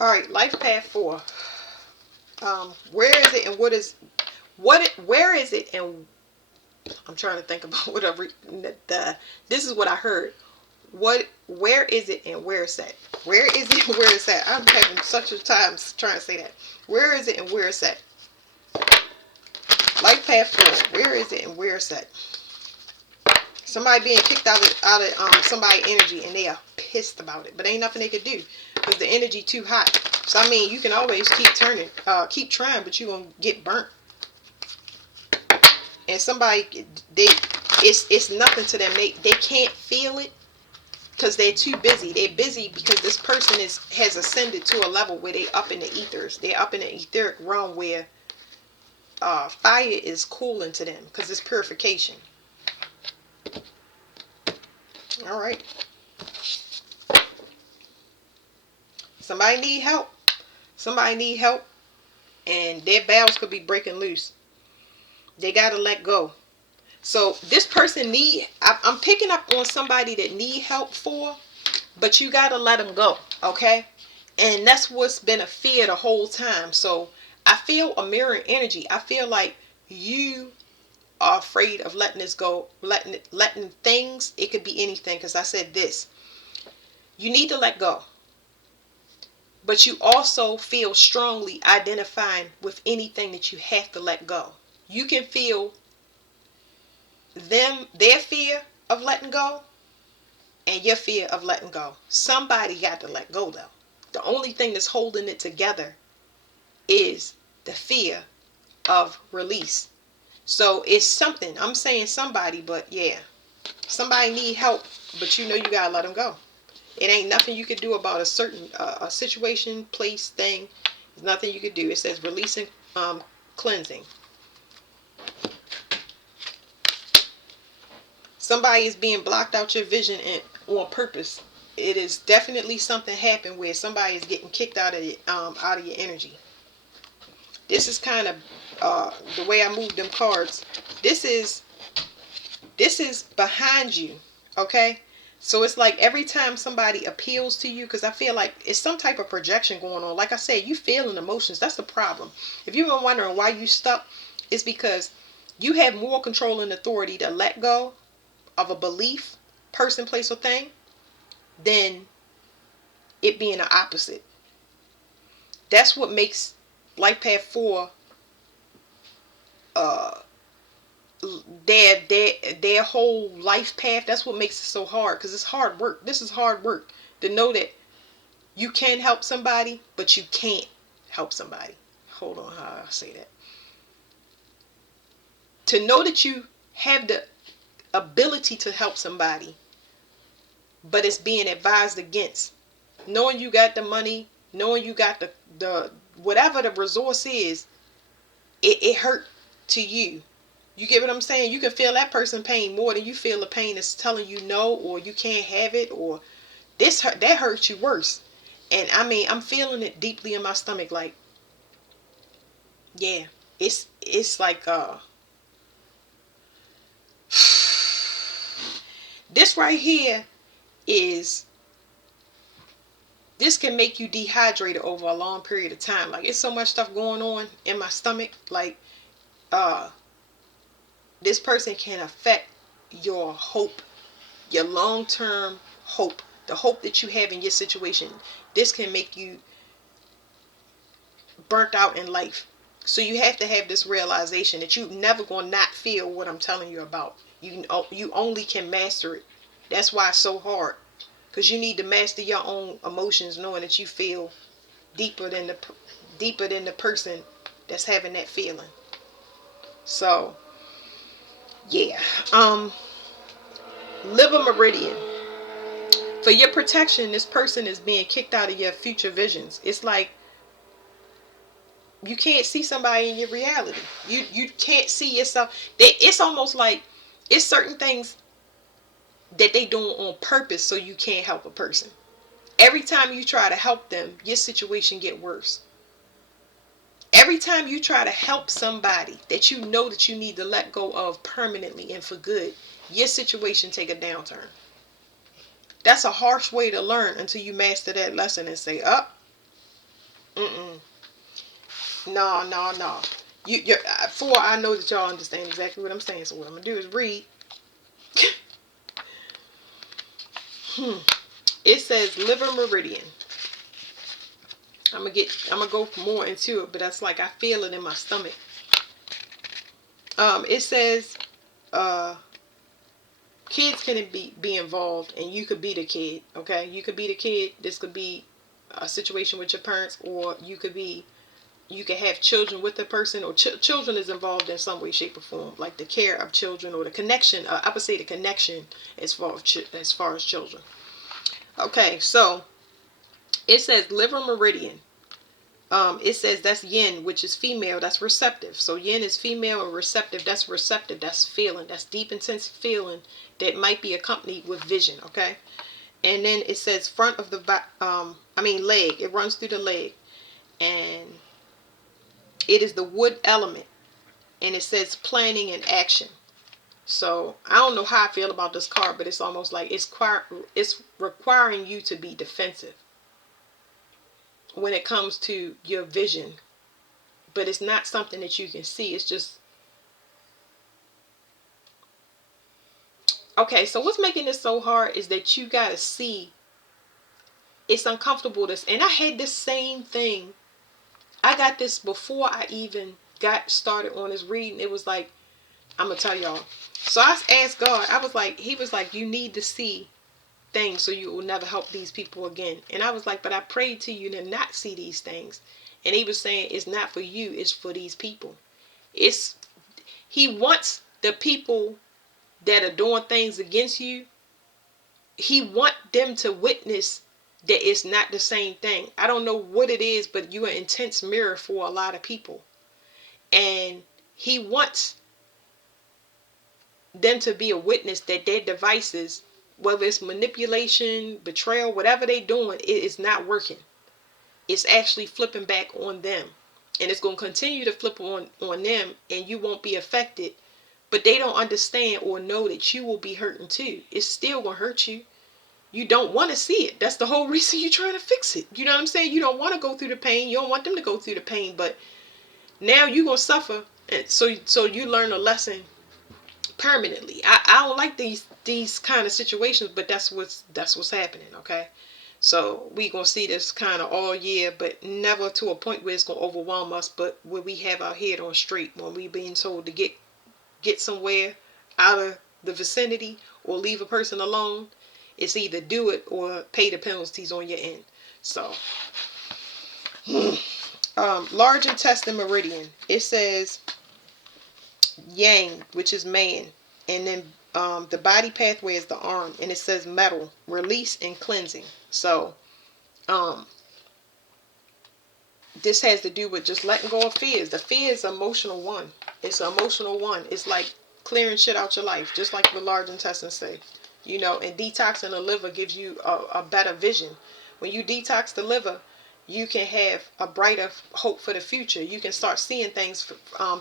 All right, life path 4. Where is it and where is it and I'm trying to think about what this is what I heard. Where is it and where is that? Where is it and where is that? I'm having such a time trying to say that. Where is it and where is that? Life path 4. Where is it and where is that? Somebody being kicked out of somebody's energy and they are pissed about it, but ain't nothing they could do because the energy too hot. So I mean, you can always keep keep trying, but you're gonna get burnt. And somebody, it's nothing to them. They can't feel it because they're too busy. They're busy because this person has ascended to a level where they up in the ethers. They're up in the etheric realm where fire is cooling to them because it's purification. All right. Somebody need help. Somebody need help, and their valves could be breaking loose. They gotta let go. So this person I'm picking up on somebody that need help for, but you gotta let them go, okay? And that's what's been a fear the whole time. So I feel a mirror energy. I feel like you are afraid of letting this go, letting things. It could be anything. Because I said this. You need to let go, but you also feel strongly identifying with anything that you have to let go. You can feel their fear of letting go and your fear of letting go. Somebody got to let go though. The only thing that's holding it together is the fear of release. So it's something. I'm saying somebody, but yeah. Somebody need help, but you know you gotta let them go. It ain't nothing you could do about a certain a situation, place, thing. There's nothing you could do. It says releasing, cleansing. Somebody is being blocked out your vision and on purpose. It is definitely something happened where somebody is getting kicked out of your energy. This is kind of the way I move them cards. This is behind you, okay? So it's like every time somebody appeals to you, because I feel like it's some type of projection going on. Like I said, you feeling emotions. That's the problem. If you've been wondering why you stuck, it's because you have more control and authority to let go of a belief, person, place, or thing than it being the opposite. That's what makes Life Path 4 their whole life path. That's what makes it so hard, because it's hard work. This is hard work to know that you can help somebody, but you can't help somebody. Hold on, how I say that. To know that you have the ability to help somebody, but it's being advised against. Knowing you got the money, knowing you got the whatever the resource is, it hurt to you. You get what I'm saying? You can feel that person pain more than you feel the pain that's telling you no, or you can't have it, or that hurts you worse. And I mean, I'm feeling it deeply in my stomach. Like, yeah, it's like this right here is this can make you dehydrated over a long period of time. Like, it's so much stuff going on in my stomach. Like, this person can affect your hope, your long-term hope, the hope that you have in your situation. This can make you burnt out in life. So you have to have this realization that you never gonna not feel what I'm telling you about. You only can master it. That's why it's so hard, because you need to master your own emotions, knowing that you feel deeper than the person that's having that feeling. So yeah, live a meridian. For your protection, this person is being kicked out of your future visions. It's like you can't see somebody in your reality. You can't see yourself. It's almost like it's certain things that they doing on purpose so you can't help a person. Every time you try to help them, your situation get worse. Every time you try to help somebody that you know that you need to let go of permanently and for good, your situation take a downturn. That's a harsh way to learn until you master that lesson and say, up, Mm-mm. No, no, no. For I know that y'all understand exactly what I'm saying. So what I'm gonna do is read. It says liver meridian. I'm gonna go more into it, but that's like I feel it in my stomach. It says, kids can be involved, and you could be the kid. Okay, you could be the kid. This could be a situation with your parents, or you could have children with the person, or children is involved in some way, shape, or form, like the care of children or the connection. I would say the connection as far as children. Okay, so it says liver meridian. It says that's yin, which is female. That's receptive. So yin is female, and receptive. That's receptive. That's feeling. That's deep, intense feeling that might be accompanied with vision. Okay, and then it says front of the leg. It runs through the leg, and it is the wood element, and it says planning and action. So I don't know how I feel about this card, but it's almost like it's requiring you to be defensive when it comes to your vision. But it's not something that you can see. It's just, okay, so what's making this so hard is that you gotta see it's uncomfortable. And I had this same thing. I got this before I even got started on this reading. It was like, I'm gonna tell y'all. So I asked God, he was like, you need to see things so you will never help these people again. And I was like, but I prayed to you to not see these things. And he was saying, it's not for you, it's for these people. He wants the people that are doing things against you, he want them to witness that it's not the same thing. I don't know what it is, but you're an intense mirror for a lot of people. And he wants them to be a witness that their devices, whether it's manipulation, betrayal, whatever they're doing, it is not working. It's actually flipping back on them. And it's going to continue to flip on them, and you won't be affected. But they don't understand or know that you will be hurting too. It's still going to hurt you. You don't want to see it. That's the whole reason you're trying to fix it. You know what I'm saying? You don't want to go through the pain. You don't want them to go through the pain. But now you're going to suffer. And so you learn a lesson permanently. I don't like these kind of situations, but that's what's happening, okay? So we going to see this kind of all year, but never to a point where it's going to overwhelm us, but where we have our head on straight, when we being told to get somewhere out of the vicinity or leave a person alone. It's either do it or pay the penalties on your end. So, large intestine meridian. It says yang, which is man. And then the body pathway is the arm. And it says metal, release and cleansing. So, this has to do with just letting go of fears. The fear is an emotional one. It's an emotional one. It's like clearing shit out your life, just like the large intestine say. You know, and detoxing the liver gives you a better vision. When you detox the liver, you can have a brighter hope for the future. You can start seeing things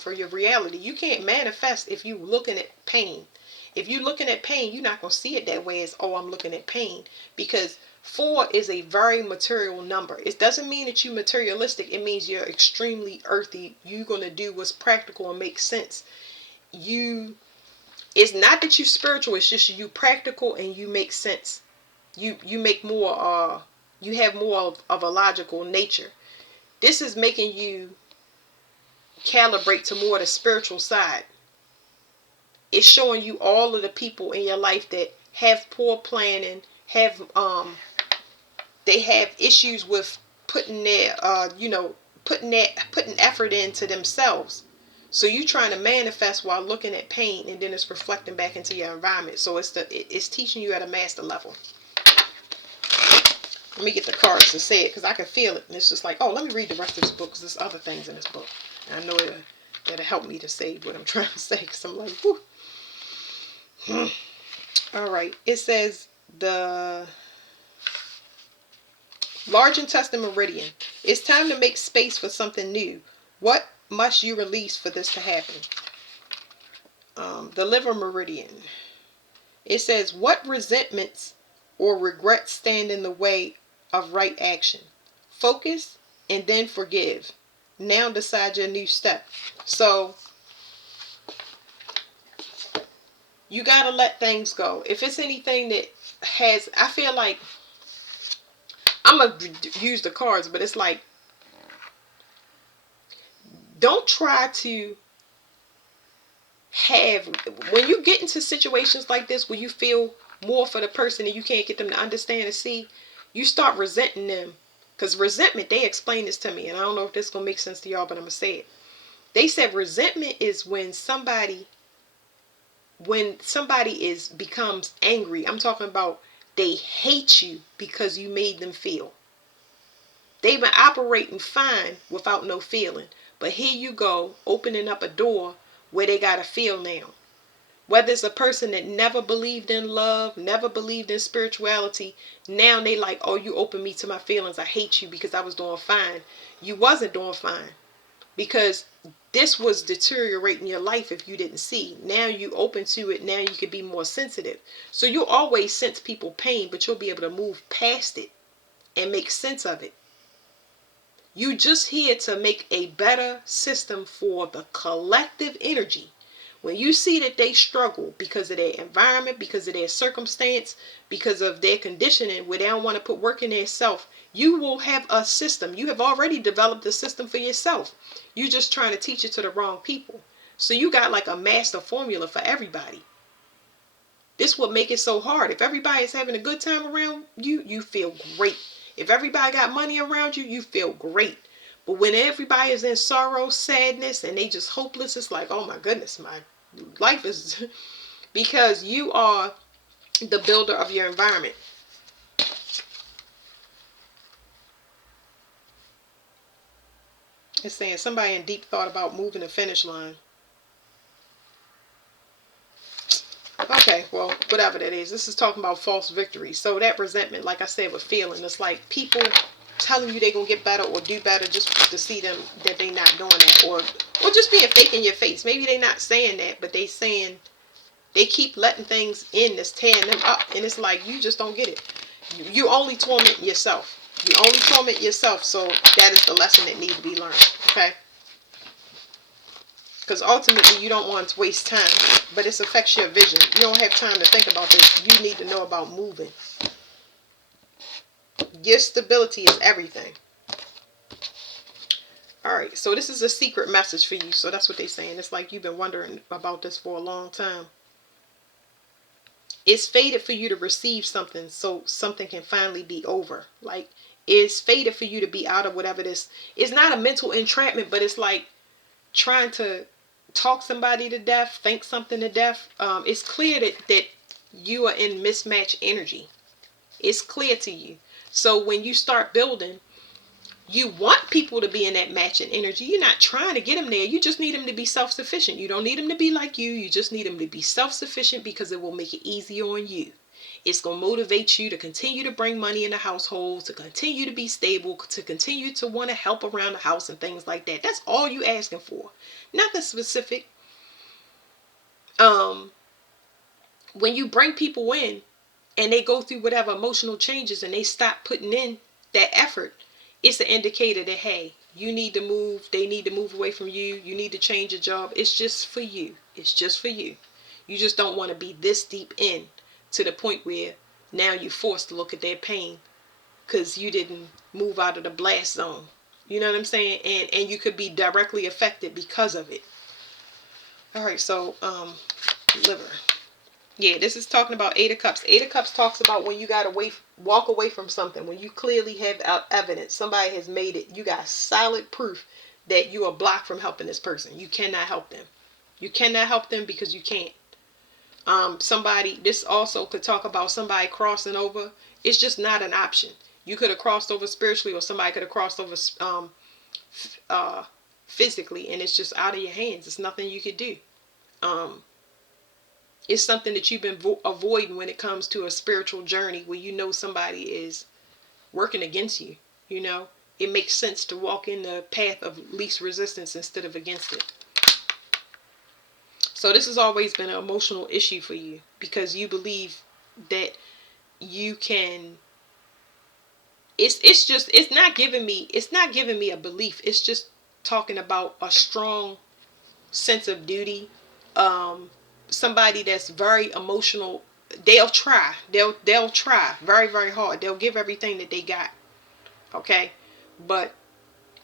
for your reality. You can't manifest if you're looking at pain. If you're looking at pain, you're not going to see it that way as, oh, I'm looking at pain. Because 4 is a very material number. It doesn't mean that you're materialistic. It means you're extremely earthy. You're going to do what's practical and make sense. It's not that you spiritual, it's just you practical and you make sense. You make more, you have more of a logical nature. This is making you calibrate to more the spiritual side. It's showing you all of the people in your life that have poor planning, they have issues with putting their, putting effort into themselves. So you trying to manifest while looking at pain, and then it's reflecting back into your environment. So it's teaching you at a master level. Let me get the cards to say it, because I can feel it. And it's just like, oh, let me read the rest of this book, because there's other things in this book. And I know that'll help me to say what I'm trying to say, because I'm like, whew. All right. It says the large intestine meridian. It's time to make space for something new. What must you release for this to happen? The liver meridian. It says, what resentments or regrets stand in the way of right action? Focus, and then forgive. Now decide your new step. So you got to let things go. If it's anything that has, I feel like, I'm going to use the cards, but it's like, don't try to have, when you get into situations like this where you feel more for the person and you can't get them to understand and see, you start resenting them. Because resentment, they explained this to me, and I don't know if this is going to make sense to y'all, but I'm going to say it. They said resentment is when somebody becomes angry. I'm talking about they hate you because you made them feel. They've been operating fine without no feeling. But here you go, opening up a door where they got to feel now. Whether it's a person that never believed in love, never believed in spirituality, now they like, oh, you open me to my feelings. I hate you because I was doing fine. You wasn't doing fine, because this was deteriorating your life if you didn't see. Now you open to it. Now you can be more sensitive. So you'll always sense people pain, but you'll be able to move past it and make sense of it. You just here to make a better system for the collective energy. When you see that they struggle because of their environment, because of their circumstance, because of their conditioning, where they don't want to put work in their self, you will have a system. You have already developed a system for yourself. You're just trying to teach it to the wrong people. So you got like a master formula for everybody. This would make it so hard. If everybody is having a good time around you, you feel great. If everybody got money around you, you feel great. But when everybody is in sorrow, sadness, and they just hopeless, it's like, oh my goodness, my life is because you are the builder of your environment. It's saying somebody in deep thought about moving the finish line. Okay, well, whatever that is. This is talking about false victory. So that resentment, like I said, with feeling, it's like people telling you they're going to get better or do better just to see them that they not doing that. Or just being fake in your face. Maybe they not saying that, but they saying, they keep letting things in that's tearing them up. And it's like, you just don't get it. You only torment yourself. You only torment yourself. So that is the lesson that needs to be learned. Okay? Because ultimately, you don't want to waste time. But it affects your vision. You don't have time to think about this. You need to know about moving. Your stability is everything. Alright, so this is a secret message for you. So that's what they're saying. It's like you've been wondering about this for a long time. It's fated for you to receive something so something can finally be over. Like, it's fated for you to be out of whatever this. It's not a mental entrapment, but it's like trying to talk somebody to death, think something to death. It's clear that you are in mismatched energy. It's clear to you. So when you start building, you want people to be in that matching energy. You're not trying to get them there. You just need them to be self-sufficient. You don't need them to be like you. You just need them to be self-sufficient because it will make it easier on you. It's going to motivate you to continue to bring money in the household, to continue to be stable, to continue to want to help around the house and things like that. That's all you asking for. Nothing specific. When you bring people in and they go through whatever emotional changes and they stop putting in that effort, it's an indicator that, hey, you need to move. They need to move away from you. You need to change your job. It's just for you. It's just for you. You just don't want to be this deep in to the point where now you're forced to look at their pain because you didn't move out of the blast zone. You know what I'm saying? And you could be directly affected because of it. All right, so liver. Yeah, this is talking about Eight of Cups. Eight of Cups talks about when you got to walk away from something. When you clearly have evidence, somebody has made it. You got solid proof that you are blocked from helping this person. You cannot help them. You cannot help them because you can't. This also could talk about somebody crossing over. It's just not an option. You could have crossed over spiritually, or somebody could have crossed over physically, and it's just out of your hands. It's nothing you could do. It's something that you've been avoiding when it comes to a spiritual journey where you know somebody is working against you. You know, it makes sense to walk in the path of least resistance instead of against it. So this has always been an emotional issue for you because you believe that you can it's not giving me a belief. It's just talking about a strong sense of duty. Um, Somebody that's very emotional. They'll try. They'll try very, very hard. They'll give everything that they got. Okay, but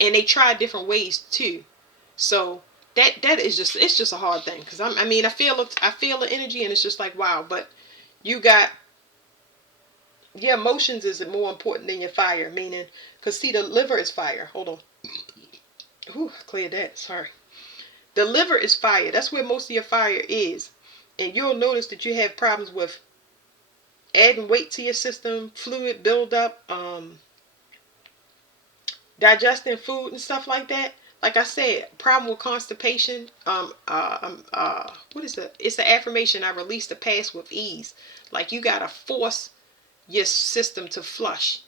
and they try different ways too. So that is just, it's just a hard thing, because I mean, I feel the energy, and it's just like, wow. But you got your emotions is more important than your fire, meaning, because see, the liver is fire. Hold on. Ooh, clear that. Sorry. The liver is fire. That's where most of your fire is. And you'll notice that you have problems with adding weight to your system, fluid buildup, digesting food and stuff like that. Like I said, problem with constipation. What is it? It's an affirmation. I release the past with ease. Like, you gotta force your system to flush,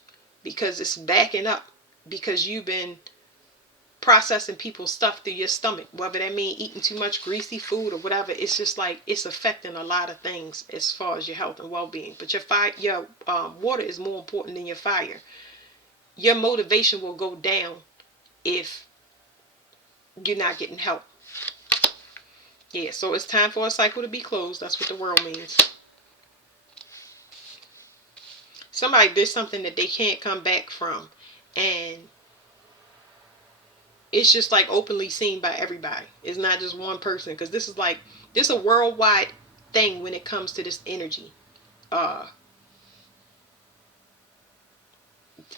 because it's backing up, because you've been processing people's stuff through your stomach, whether that mean eating too much greasy food or whatever. It's just like, it's affecting a lot of things as far as your health and well-being. But your water is more important than your fire. Your motivation will go down if you're not getting help. Yeah, so it's time for a cycle to be closed. That's what the world means. Somebody did something that they can't come back from, and it's just like openly seen by everybody. It's not just one person, because this is a worldwide thing when it comes to this energy. Uh,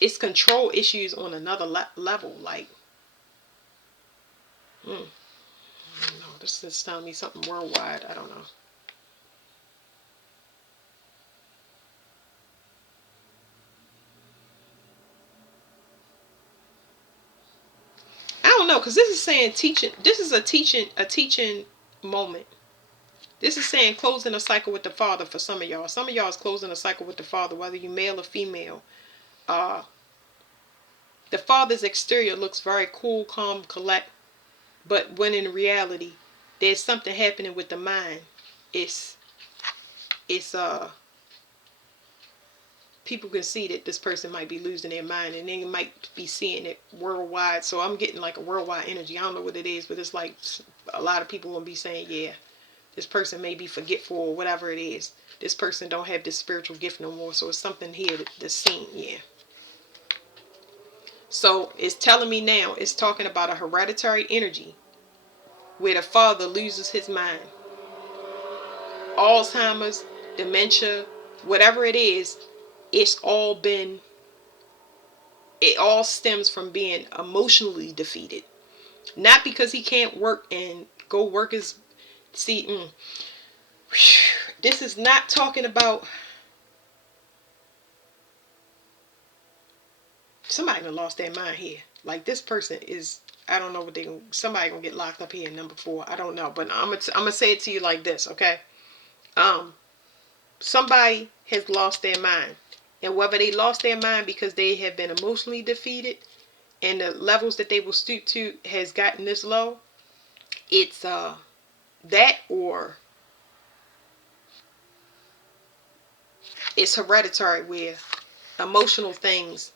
it's control issues on another level. Like, no, this is telling me something worldwide. I don't know. I don't know, because this is saying teaching. This is a teaching moment. This is saying closing a cycle with the Father for some of y'all. Some of y'all is closing a cycle with the Father, whether you male or female. Uh, the Father's exterior looks very cool, calm, collect, but when in reality, there's something happening with the mind. It's it's people can see that this person might be losing their mind, and they might be seeing it worldwide. So I'm getting like a worldwide energy. I don't know what it is, but it's like a lot of people will be saying, yeah, this person may be forgetful or whatever it is. This person don't have this spiritual gift no more. So it's something here that's seen. Yeah. So it's telling me now, it's talking about a hereditary energy where the father loses his mind. Alzheimer's, dementia, whatever it is, it's all been, it all stems from being emotionally defeated. Not because he can't work and go work his, see, this is not talking about somebody done lost their mind here. Like, this person is, I don't know what they, somebody gonna get locked up here in number 4. I don't know, but I'm gonna say it to you like this, okay? Somebody has lost their mind, and whether they lost their mind because they have been emotionally defeated, and the levels that they will stoop to has gotten this low, it's that, or it's hereditary, where emotional things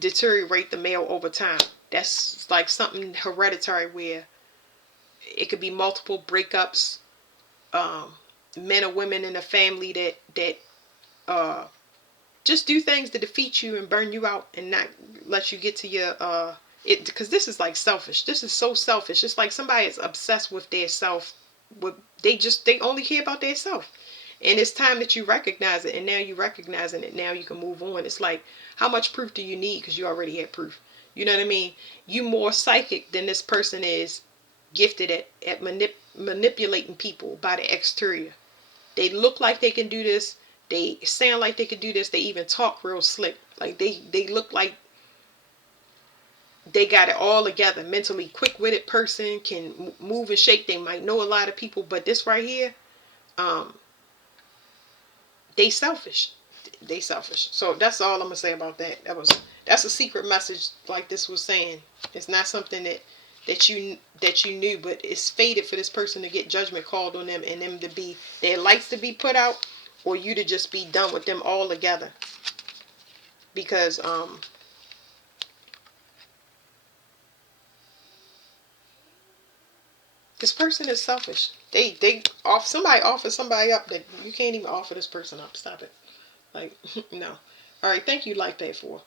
deteriorate the male over time. That's like something hereditary, where it could be multiple breakups, men or women in a family that just do things to defeat you and burn you out and not let you get to your it, because this is like selfish. This is so selfish. It's like somebody is obsessed with their self. With they only care about their self. And it's time that you recognize it, and now you recognizing it. Now you can move on. It's like, how much proof do you need? Because you already had proof. You know what I mean? You more psychic than this person is gifted at manipulating people by the exterior. They look like they can do this. They sound like they can do this. They even talk real slick. Like they look like they got it all together. Mentally quick-witted person, can move and shake. They might know a lot of people, but this right here, um, they selfish. They selfish. So that's all I'm gonna say about that. That's a secret message, like this was saying. It's not something that you knew, but it's fated for this person to get judgment called on them, and them to be, their lights to be put out, or you to just be done with them all together. because this person is selfish. Somebody offers somebody up that you can't even offer this person up. Stop it. Like, no. All right, thank you, Life Pay 4.